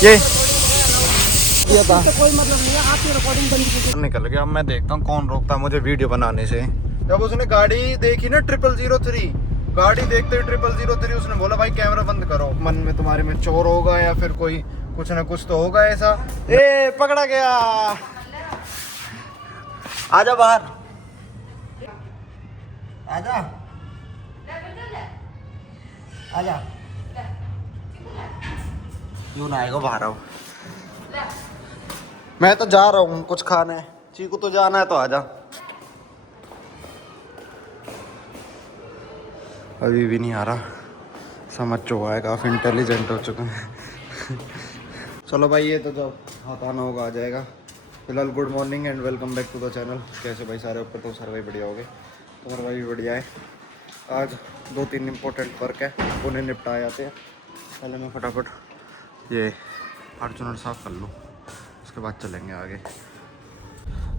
ये दिया था तो कोई मतलब नहीं है, आपकी रिकॉर्डिंग बंद निकल गया। अब मैं देखता हूँ कौन रोकता है मुझे वीडियो बनाने से। जब उसने गाड़ी देखी ना 0003, गाड़ी देखते ही 0003 उसने बोला भाई कैमरा बंद करो। मन में तुम्हारे में चोर होगा या फिर कोई कुछ ना कुछ तो होगा ऐसा। ए पकड़ा गया, आजा बाहर, आजा आजा, क्यों ना आएगा बाहर आओ। मैं तो जा रहा हूँ कुछ खाने, चीकू तो जाना है तो आजा। अभी भी नहीं आ रहा, समझ चुका है, काफ़ी इंटेलिजेंट हो चुका है। चलो भाई ये तो जब हटाना होगा आ जाएगा। फिलहाल good morning and welcome back to the channel. कैसे भाई सारे ऊपर तो सारे भाई बढ़िया हो गए, तुम्हारा भाई भी बढ़िया है। आज 2-3 इम्पोर्टेंट वर्क है, उन्हें निपटा जाते हैं। पहले मैं फटाफट ये फॉर्च्यूनर साफ कर लूँ, उसके बाद चलेंगे आगे।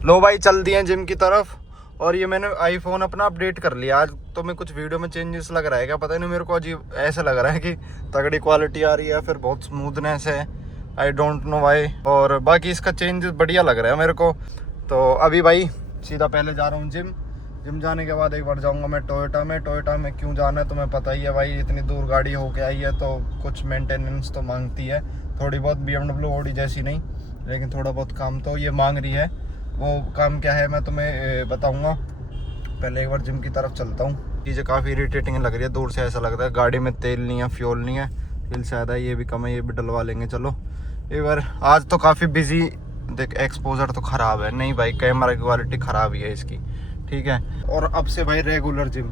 लो भाई चल दिए जिम की तरफ। और ये मैंने आईफोन अपना अपडेट कर लिया। आज तो मैं कुछ वीडियो में चेंजेस लग रहा है क्या पता नहीं, मेरे को अजीब ऐसा लग रहा है कि तगड़ी क्वालिटी आ रही है, फिर बहुत स्मूथनेस है, आई डोंट नो वाई। और बाकी इसका चेंजेस बढ़िया लग रहा है मेरे को। तो अभी भाई सीधा पहले जा रहा हूँ जिम जाने के बाद एक बार जाऊँगा मैं टोयोटा में क्यों जाना है तुम्हें पता ही है भाई, इतनी दूर गाड़ी होके आई है तो कुछ मेंटेनेंस तो मांगती है थोड़ी बहुत। BMW ऑडी जैसी नहीं, लेकिन थोड़ा बहुत काम तो ये मांग रही है। वो काम क्या है मैं तुम्हें बताऊंगा। पहले एक बार जिम की तरफ चलता हूँ। चीज़ें काफ़ी इरिटेटिंग लग रही है, दूर से ऐसा लगता है गाड़ी में तेल नहीं है, फ्यूल नहीं है। तेल से आधा ये भी कम है, ये भी डलवा लेंगे। चलो एक बार। आज तो काफ़ी बिजी, देख एक्सपोजर तो ख़राब है, नहीं भाई कैमरा की क्वालिटी ख़राब ही है इसकी, ठीक है। और अब से भाई रेगुलर जिम,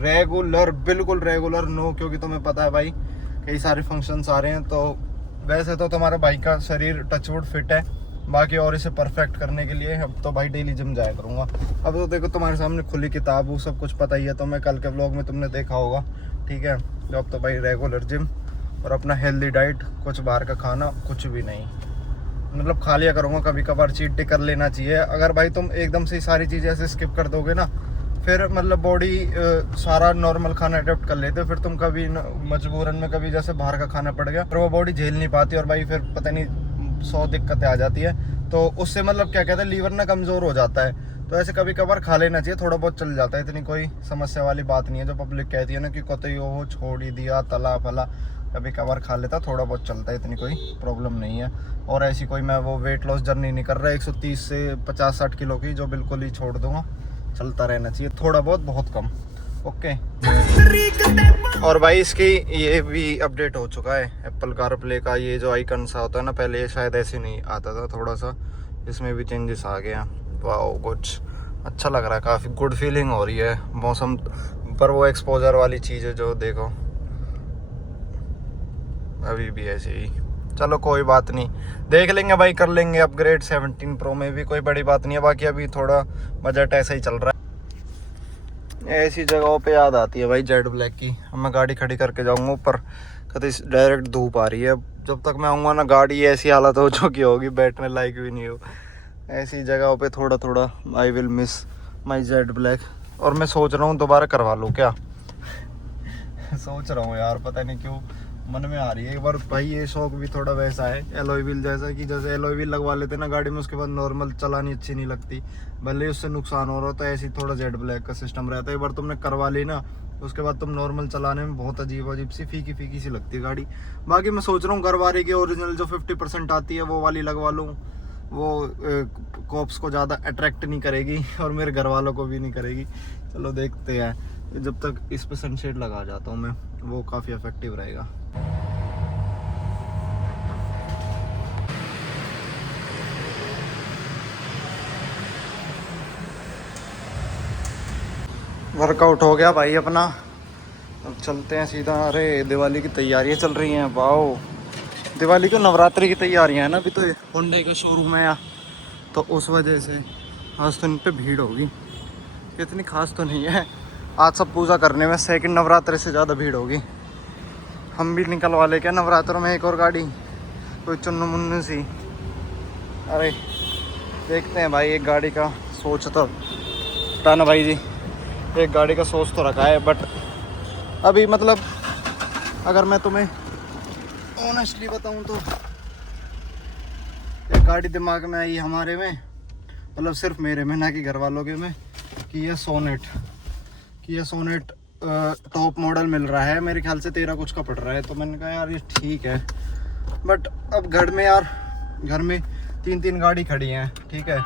रेगुलर बिल्कुल रेगुलर नो, क्योंकि तुम्हें पता है भाई कई सारे फंक्शंस आ रहे हैं। तो वैसे तो तुम्हारा भाई का शरीर टचवुड फिट है, बाकी और इसे परफेक्ट करने के लिए अब तो भाई डेली जिम जाया करूँगा। अब तो देखो तुम्हारे सामने खुली किताब, वो सब कुछ पता ही है, तो मैं कल के व्लॉग में तुमने देखा होगा, ठीक है। तो अब तो भाई रेगुलर जिम और अपना हेल्दी डाइट, कुछ बाहर का खाना कुछ भी नहीं, मतलब खा लिया करूँगा। कभी कभार चीट डे कर लेना चाहिए। अगर भाई तुम एकदम से सारी चीज़ें ऐसे स्किप कर दोगे ना, फिर मतलब बॉडी सारा नॉर्मल खाना अडेप्ट कर लेते, फिर तुम कभी मजबूरन में कभी जैसे बाहर का खाना पड़ गया, फिर वो बॉडी झेल नहीं पाती और भाई फिर पता नहीं 100 दिक्कतें आ जाती है। तो उससे मतलब क्या कहते हैं, लीवर ना कमज़ोर हो जाता है। तो ऐसे कभी कभार खा लेना चाहिए, थोड़ा बहुत चल जाता है, इतनी कोई समस्या वाली बात नहीं है। जो पब्लिक कहती है ना कि कतई हो छोड़ ही दिया तला फला, कभी कभार खा लेता, थोड़ा बहुत चलता है, इतनी कोई प्रॉब्लम नहीं है। और ऐसी कोई मैं वो वेट लॉस जर्नी नहीं कर रहा 130 से 50-60 किलो की, जो बिल्कुल ही छोड़ दूंगा। चलता रहना चाहिए थोड़ा बहुत, बहुत कम, ओके। और भाई इसकी ये भी अपडेट हो चुका है, एप्पल कारप्ले का ये जो आइकन सा होता है ना, पहले ये शायद ऐसे नहीं आता था, थोड़ा सा इसमें भी चेंजेस आ गया। वाओ कुछ अच्छा लग रहा है, काफ़ी गुड फीलिंग हो रही है। मौसम पर वो एक्सपोजर वाली चीज़ है जो देखो अभी भी ऐसे ही। चलो कोई बात नहीं, देख लेंगे भाई, कर लेंगे अपग्रेड 17 प्रो में भी, कोई बड़ी बात नहीं है। बाकी अभी थोड़ा बजट ऐसा ही चल रहा है। ऐसी जगहों पे याद आती है भाई जेड ब्लैक की। अब मैं गाड़ी खड़ी करके जाऊंगा ऊपर, कभी डायरेक्ट धूप आ रही है। जब तक मैं आऊँगा ना गाड़ी ऐसी हालत हो चुकी होगी, बैठने लायक भी नहीं हो। ऐसी जगहों पे थोड़ा थोड़ा I will miss my Z black. और मैं सोच रहा हूँ दोबारा करवा लूँ क्या। सोच रहा हूँ यार, पता नहीं क्यों मन में आ रही है एक बार भाई। ये शौक भी थोड़ा वैसा है एलॉय व्हील जैसा, कि जैसे एलॉय व्हील लगवा लेते ना गाड़ी में, उसके बाद नॉर्मल चलानी अच्छी नहीं लगती, भले ही उससे नुकसान हो रहा होता है। ऐसी थोड़ा जेड ब्लैक का सिस्टम रहता है। एक बार तुमने करवा ली ना, उसके बाद तुम नॉर्मल चलाने में बहुत अजीब सी फीकी सी लगती है गाड़ी। बाकी मैं सोच रहा हूँ घरवाले की ओरिजिनल जो 50% आती है वो वाली लगवा लूँ। वो कॉप्स को ज़्यादा अट्रैक्ट नहीं करेगी और मेरे घर वालों को भी नहीं करेगी। चलो देखते हैं, जब तक इस पे सनशेड लगा जाता हूँ मैं, वो काफ़ी इफेक्टिव रहेगा। वर्कआउट हो गया भाई अपना, अब चलते हैं सीधा। अरे दिवाली की तैयारियां चल रही हैं, वाओ। दिवाली को नवरात्रि की तैयारियां हैं ना, अभी तो होंडा का शोरूम है यहाँ, तो उस वजह से आज तो इन पे भीड़ होगी। इतनी खास तो नहीं है आज, सब पूजा करने में सेकंड नवरात्रि से ज़्यादा भीड़ होगी। हम भी निकलवा ले क्या नवरात्रों में एक और गाड़ी, कोई चुन्नू मुन्नू सी। अरे देखते हैं भाई, एक गाड़ी का सोच तो था ना भाई जी, एक गाड़ी का सोच तो रखा है, बट अभी मतलब अगर मैं तुम्हें ऑनेस्टली बताऊं तो गाड़ी दिमाग में आई हमारे में, मतलब सिर्फ मेरे में, ना कि घर वालों के में, कि ये सोनेट टॉप मॉडल मिल रहा है, मेरे ख्याल से 13 कुछ का पड़ रहा है। तो मैंने कहा यार ये ठीक है, बट अब घर में 3 गाड़ी खड़ी हैं, ठीक है,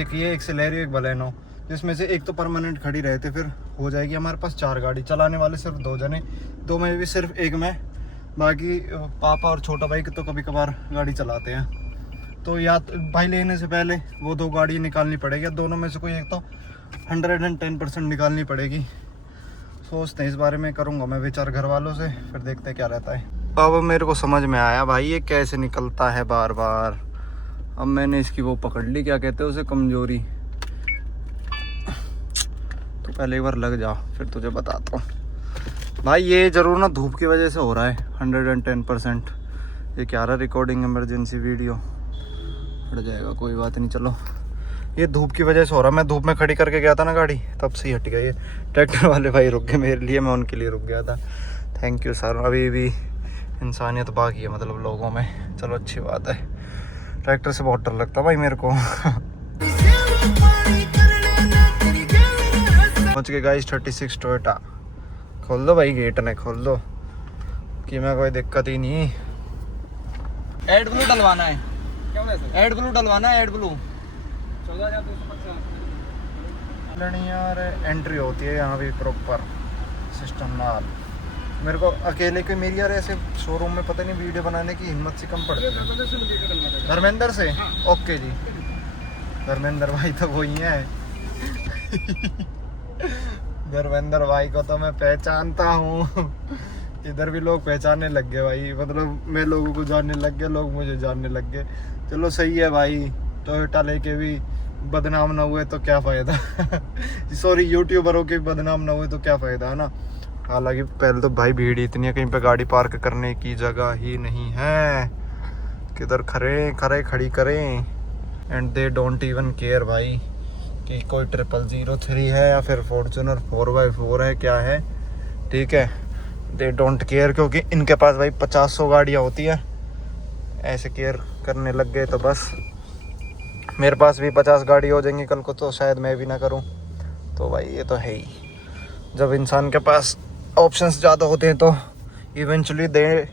एक ये, एक सिलेरियो, एक बलेनो, जिसमें से एक तो परमानेंट खड़ी रहते, फिर हो जाएगी हमारे पास 4 गाड़ी। चलाने वाले सिर्फ 2 जने, 2 में भी सिर्फ एक में, बाकी पापा और छोटा भाई तो कभी कभार गाड़ी चलाते हैं। तो या भाई लेने से पहले वो 2 गाड़ी निकालनी पड़ेगी, दोनों में से कोई एक तो 110% निकालनी पड़ेगी। सोचते हैं इस बारे में, करूँगा मैं विचार घर वालों से, फिर देखते हैं क्या रहता है। अब मेरे को समझ में आया भाई ये कैसे निकलता है बार बार। अब मैंने इसकी वो पकड़ ली, क्या कहते हैं उसे, कमजोरी। तो पहले एक बार लग जा, फिर तुझे बताता हूँ भाई। ये जरूर ना धूप की वजह से हो रहा है 110%। ये क्या रहा, रिकॉर्डिंग इमरजेंसी वीडियो, हट जाएगा कोई बात नहीं। चलो, ये धूप की वजह से हो रहा है। मैं धूप में खड़ी करके गया था ना गाड़ी, तब से ही हट गया। ये ट्रैक्टर वाले भाई रुक गए मेरे लिए, मैं उनके लिए रुक गया था। Thank you sir. अभी भी इंसानियत बाकी है मतलब लोगों में, चलो अच्छी बात है। ट्रैक्टर से बहुत डर लगता भाई मेरे को। पहुंच गए गाइस 36 टोयोटा। खोल दो भाई गेट, ने खोल दो कि मैं कोई दिक्कत ही नहीं। एड ब्लू डलवाना है, एड ब्लू डलवाना है, एड ब्लू 14,250 यार। एंट्री होती है यहाँ भी प्रॉपर सिस्टम नाल। मेरे को अकेले को मेरी यार ऐसे शोरूम में पता नहीं वीडियो बनाने की हिम्मत से कम पड़ती है। धर्मेंद्र से? ओके जी, धर्मेंद्र भाई तो वही है। धर्मेंद्र भाई को तो मैं पहचानता हूँ। इधर भी लोग पहचानने लग गए भाई, मतलब मैं लोगों को जानने लग गया, लोग मुझे जानने लग गए। चलो सही है भाई, टोयोटा लेके भी बदनाम ना हुए तो क्या फ़ायदा। सॉरी, यूट्यूबरों के बदनाम ना हुए तो क्या फ़ायदा है ना। हालांकि पहले तो भाई भीड़ इतनी है, कहीं पे गाड़ी पार्क करने की जगह ही नहीं है, किधर खड़ी करें। And they don't even care भाई कि कोई 0003 है या फिर फॉर्च्यूनर 4x4 है, क्या है, ठीक है। दे डोंट केयर, क्योंकि इनके पास भाई 50-100 गाड़ियाँ होती है। ऐसे केयर करने लग गए तो बस मेरे पास भी 50 गाड़ी हो जाएंगी कल को, तो शायद मैं भी ना करूं। तो भाई ये तो है ही, जब इंसान के पास ऑप्शंस ज़्यादा होते हैं तो eventually they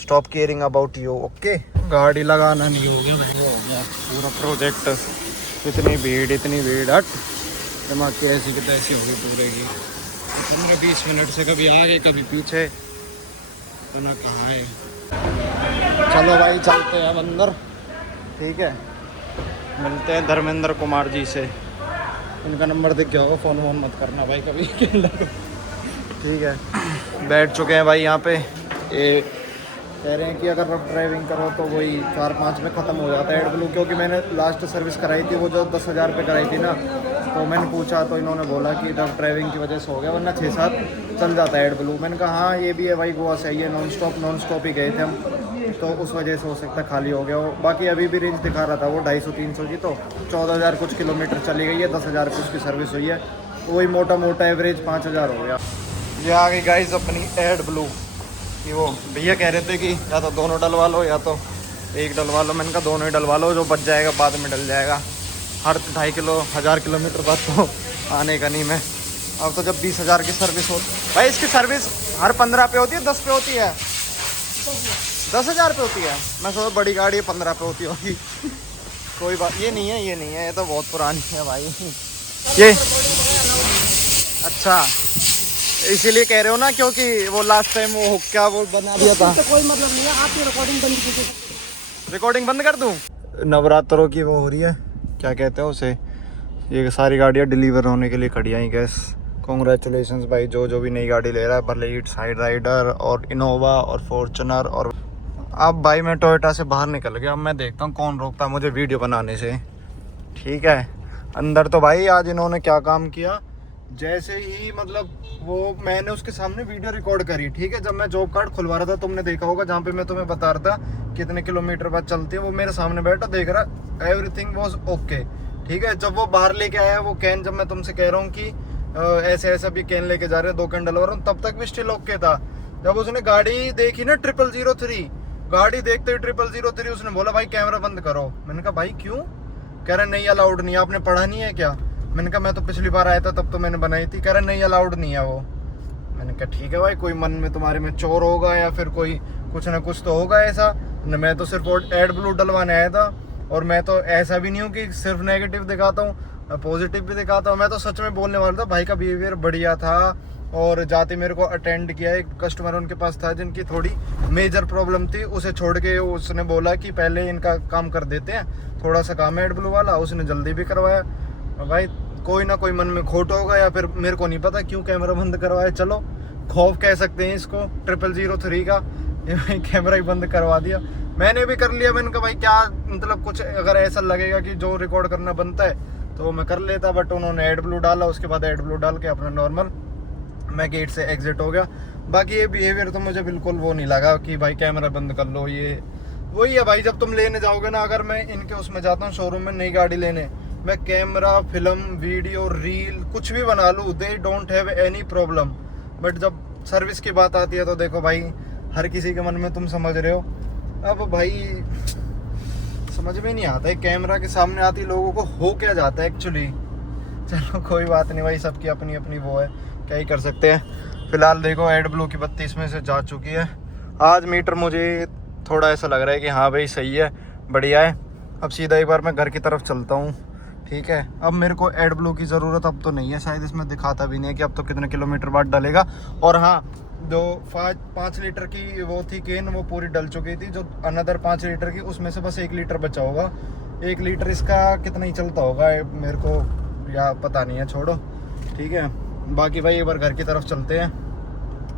stop caring about you. Okay, गाड़ी लगाना नहीं हो गया पूरा प्रोजेक्ट। इतनी भीड़ हट, दिमाग की ऐसी की तैसी होगी पूरे की। 15-20 मिनट से कभी आगे कभी पीछे, पता कहाँ है। चलो भाई चलते हैं अब अंदर, ठीक है। मिलते हैं धर्मेंद्र कुमार जी से, इनका नंबर दिख गया होगा, फ़ोन वोन मत करना भाई कभी। ठीक है, बैठ चुके हैं भाई यहाँ पे। ये कह रहे हैं कि अगर रफ ड्राइविंग करो तो वही 4-5 में ख़त्म हो जाता है एड ब्लू, क्योंकि मैंने लास्ट सर्विस कराई थी वो जो 10,000 रुपये कराई थी ना, तो मैंने पूछा तो इन्होंने बोला कि रफ ड्राइविंग की वजह से हो गया, वरना 6-7 चल जाता है एड ब्लू। मैंने कहा हाँ ये भी है भाई, गोवा से ये नॉन स्टॉप ही गए थे हम, तो उस वजह से हो सकता है खाली हो गया हो। बाकी अभी भी रेंज दिखा रहा था वो 250-300 की, तो 14,000 कुछ किलोमीटर चली गई है, 10,000 कुछ की सर्विस हुई है, तो वही मोटा एवरेज 5,000 हो गया। ये आ गई गाइस अपनी एड ब्लू कि वो भैया कह रहे थे कि या तो दोनों डलवा लो या तो एक डलवा लो। मैंने कहा दोनों ही डलवा लो, जो बच जाएगा बाद में डल जाएगा। हर 2.5 किलोमीटर बाद तो आने का नहीं मैं। अब तो जब 20,000 की सर्विस हो भाई, इसकी सर्विस हर 15 पे होती है, 10 पे होती है, 10,000 पे होती है। मैं सोचा बड़ी गाड़ी 15 पे होती होगी। कोई बात, ये नहीं है, ये तो बहुत पुरानी है भाई ये। अच्छा, इसीलिए कह रहे हो ना, क्योंकि वो लास्ट टाइम वो क्या वो बना दिया था। तो कोई मतलब नहीं है, आपकी रिकॉर्डिंग बंद कीजिए। रिकॉर्डिंग बंद कर दूं? नवरात्रों की वो हो रही है, क्या कहते हैं उसे, ये सारी गाड़ियाँ डिलीवर होने के लिए खड़ी आई गैस। कॉन्ग्रेचुलेशंस भाई, जो भी नई गाड़ी ले रहा है, भले ही साइड राइडर और इनोवा और फॉर्च्यूनर। और अब भाई मैं टोयोटा से बाहर निकल गया, अब मैं देखता हूँ कौन रोकता है मुझे वीडियो बनाने से, ठीक है। अंदर तो भाई आज इन्होंने क्या काम किया, जैसे ही मतलब वो मैंने उसके सामने वीडियो रिकॉर्ड करी, ठीक है। जब मैं जॉब कार्ड खुलवा रहा था, तुमने देखा होगा, जहाँ पे मैं तुम्हें बता रहा था कितने किलोमीटर बाद चलती है, वो मेरे सामने बैठा देख रहा, एवरीथिंग वाज ओके, ठीक है। जब वो बाहर लेके आया वो कैन, जब मैं तुमसे कह रहा हूँ कि ऐसे ऐसा भी कैन लेके जा रहे हैं, 2 कैन डलवा रहा हूँ, तब तक भी स्टिल ओके था। जब उसने गाड़ी देखी ना 0003, गाड़ी देखते ही 0003 उसने बोला भाई कैमरा बंद करो। मैंने कहा भाई क्यों? कह रहा नहीं अलाउड नहीं है, आपने पढ़ा नहीं है क्या? मैंने कहा मैं तो पिछली बार आया था तब तो मैंने बनाई थी। कह रहा नहीं अलाउड नहीं है वो। मैंने कहा ठीक है भाई, कोई मन में तुम्हारे में चोर होगा या फिर कोई कुछ ना कुछ तो होगा ऐसा। मैं तो सिर्फ एड ब्लू डलवाने आया था, और मैं तो ऐसा भी नहीं हूँ कि सिर्फ नेगेटिव दिखाता हूँ, मैं पॉजिटिव भी दिखाता हूँ। मैं तो सच में बोलने वाला था, भाई का बिहेवियर बढ़िया था। और जाते मेरे को अटेंड किया, एक कस्टमर उनके पास था जिनकी थोड़ी मेजर प्रॉब्लम थी, उसे छोड़ के उसने बोला कि पहले इनका काम कर देते हैं, थोड़ा सा काम है एड ब्लू वाला, उसने जल्दी भी करवाया। भाई कोई ना कोई मन में खोट होगा, या फिर मेरे को नहीं पता क्यों कैमरा बंद करवाया। चलो खौफ कह सकते हैं इसको 0003 का, कैमरा ही बंद करवा दिया। मैंने भी कर लिया। मैंने कहा भाई क्या मतलब, कुछ अगर ऐसा लगेगा कि जो रिकॉर्ड करना बनता है तो मैं कर लेता, बट उन्होंने एड ब्लू डाला, उसके बाद एड ब्लू डाल के अपना नॉर्मल मैं गेट से एग्जिट हो गया। बाकी ये बिहेवियर तो मुझे बिल्कुल वो नहीं लगा कि भाई कैमरा बंद कर लो। ये वही है भाई, जब तुम लेने जाओगे ना, अगर मैं इनके उसमें जाता हूँ शोरूम में नई गाड़ी लेने, मैं कैमरा फिल्म वीडियो रील कुछ भी बना लूँ, they don't have any problem. But जब सर्विस की बात आती है तो देखो भाई, हर किसी के मन में तुम समझ रहे हो। अब भाई समझ में नहीं आता है, कैमरा के सामने आती लोगों को हो क्या जाता है एक्चुअली। चलो कोई बात नहीं भाई, सबकी अपनी अपनी वो है, क्या ही कर सकते हैं। फिलहाल देखो एड ब्लू की बत्ती इसमें से जा चुकी है। आज मीटर मुझे थोड़ा ऐसा लग रहा है कि हाँ भाई सही है, बढ़िया है। अब सीधा एक बार मैं घर की तरफ चलता हूँ, ठीक है। अब मेरे को एड ब्लू की ज़रूरत अब तो नहीं है, शायद इसमें दिखाता भी नहीं है कि अब तो कितने किलोमीटर बाद डलेगा। और हाँ, जो 5 लीटर की वो थी केन, वो पूरी डल चुकी थी। जो अनदर 5 लीटर की, उसमें से बस 1 लीटर बचा होगा। 1 लीटर इसका कितना ही चलता होगा मेरे को या पता नहीं है, छोड़ो, ठीक है। बाकी भाई एक बार घर की तरफ चलते हैं,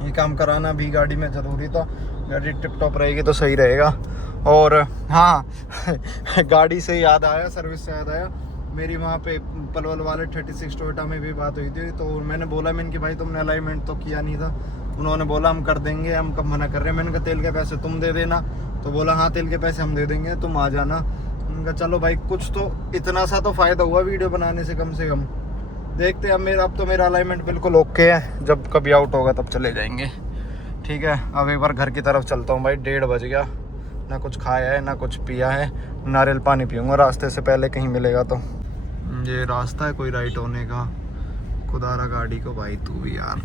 ये काम कराना भी गाड़ी में ज़रूरी था। गाड़ी टिप टॉप रहेगी तो सही रहेगा। और हाँ गाड़ी से याद आया, सर्विस से याद आया, मेरी वहाँ पे पलवल वाले 36 टोयोटा में भी बात हुई थी। तो मैंने बोला मैंने कि भाई तुमने अलाइनमेंट तो किया नहीं था। उन्होंने बोला हम कर देंगे, हम कब मना कर रहे हैं। मैंने कहा तेल के पैसे तुम दे देना, तो बोला हाँ तेल के पैसे हम दे देंगे, तुम आ जाना। उनका चलो भाई, कुछ तो इतना सा तो फ़ायदा हुआ वीडियो बनाने से कम। देखते हैं। अब तो मेरा अलाइनमेंट बिल्कुल ओके है, जब कभी आउट होगा तब चले जाएंगे, ठीक है। अब एक बार घर की तरफ चलता हूँ भाई, 1:30 बज गया, ना कुछ खाया है ना कुछ पिया है। नारियल पानी पीऊँगा रास्ते से पहले, कहीं मिलेगा तो। ये रास्ता है कोई राइट होने का, खुदारा गाड़ी को भाई तू भी यार,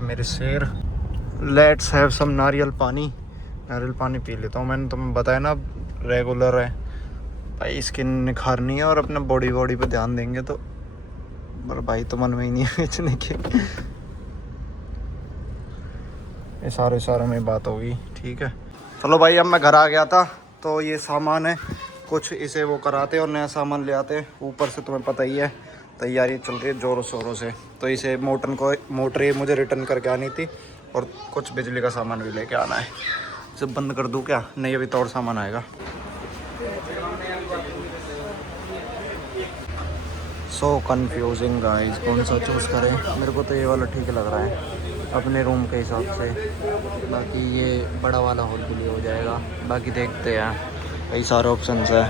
मेरे शेर। लेट्स हैव सम नारियल पानी पी लेता हूँ। मैंने तुम्हें बताया ना, रेगुलर है भाई, स्किन निखारनी है और अपने बॉडी पे ध्यान देंगे तो। पर भाई तो मन में ही नहीं है बेचने के। ये सारे में बात होगी, ठीक है। चलो भाई, अब मैं घर आ गया था, तो ये सामान है कुछ, इसे वो कराते और नया सामान ले आते। ऊपर से तुम्हें पता ही है तैयारी चल रही है ज़ोरों शोरों से। तो इसे मोटर ये मुझे रिटर्न करके आनी थी, और कुछ बिजली का सामान भी लेके आना है। इसे बंद कर दूँ क्या? नहीं, अभी तो और सामान आएगा। सो कन्फ्यूजिंग गाइस, कौन सा चूज़ करें? मेरे को तो ये वाला ठीक लग रहा है अपने रूम के हिसाब से। बाकी ये बड़ा वाला हॉल के लिए हो जाएगा, बाकी देखते हैं, कई सारे ऑप्शंस है।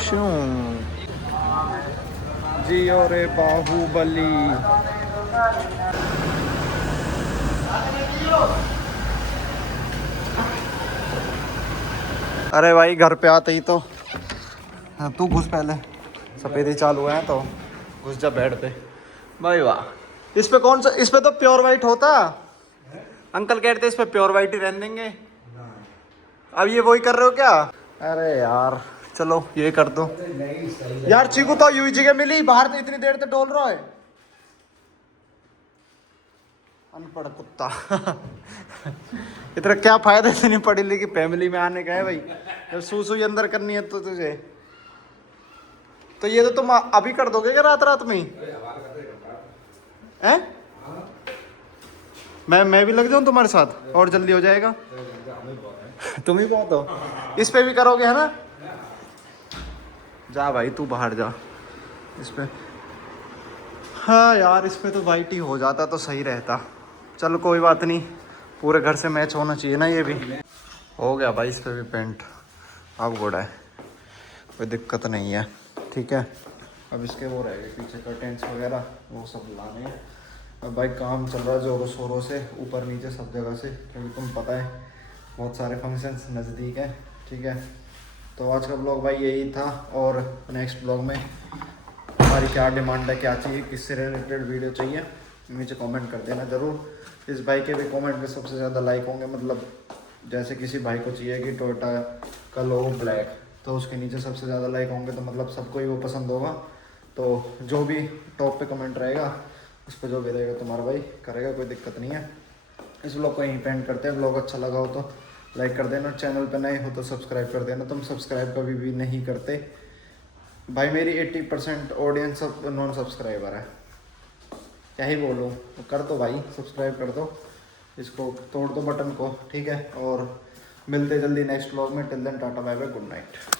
शू जियो रे बाहुबली। अरे भाई घर पे आते ही तो, हाँ तू घुस पहले, सफेदी चालू है तो घुस जा बेड पे। भाई वाह, इस पे कौन सा, इस पे तो प्योर वाइट होता। अंकल कहते इस पे प्योर वाइट ही रहने देंगे। अब ये वही कर रहे हो क्या? अरे यार चलो ये कर दो यार। चीकू तो यूजी जगह मिली, बाहर तो इतनी देर तक डोल रहा है, अनपढ़ कुत्ता। इतना क्या फायदा इतनी पढ़ी लिखी फैमिली में आने का है भाई, जब सूसू अंदर करनी है तो तुझे। तो ये तो तुम अभी कर दोगे क्या रात में ही? हैं? मैं भी लग जाऊं तुम्हारे साथ और जल्दी हो जाएगा। तुम ही बहुत हो। इस पे भी करोगे है ना? जा भाई तू बाहर जा इस पे। हाँ यार, इस पे तो वाइट ही हो जाता तो सही रहता। चलो कोई बात नहीं, पूरे घर से मैच होना चाहिए ना। ये भी हो गया भाई, इस पे भी पेंट अब गोड़ा है, कोई दिक्कत नहीं है, ठीक है। अब इसके वो रहेंगे पीछे कर्टेंस वगैरह, वो सब लाने हैं। अब भाई काम चल रहा है ज़ोरों शोरों से, ऊपर नीचे सब जगह से, क्योंकि तुम पता है बहुत सारे फंक्शंस नज़दीक है, ठीक है। तो आज का ब्लॉग भाई यही था, और नेक्स्ट ब्लॉग में हमारी क्या डिमांड है, क्या चाहिए, किससे रिलेटेड वीडियो चाहिए, नीचे कमेंट कर देना ज़रूर। इस भाई के भी कमेंट में सबसे ज़्यादा लाइक होंगे, मतलब जैसे किसी भाई को चाहिए कि टोयोटा का लोगो ब्लैक, तो उसके नीचे सबसे ज़्यादा लाइक होंगे, तो मतलब सबको ही वो पसंद होगा। तो जो भी टॉप पे कमेंट रहेगा उस पर जो भी रहेगा तुम्हारा भाई करेगा, कोई दिक्कत नहीं है। इस ब्लॉग को यहीं पे एंड करते हैं। ब्लॉग अच्छा लगा हो तो लाइक कर देना, चैनल पे नए हो तो सब्सक्राइब कर देना। तुम सब्सक्राइब कभी भी नहीं करते भाई, मेरी 80% ऑडियंस अब नॉन सब्सक्राइबर है, क्या ही बोलूँ। तो कर दो भाई, सब्सक्राइब कर दो, इसको तोड़ दो बटन को, ठीक है। और मिलते जल्दी नेक्स्ट ब्लॉग में। Till then tata bye bye, good night.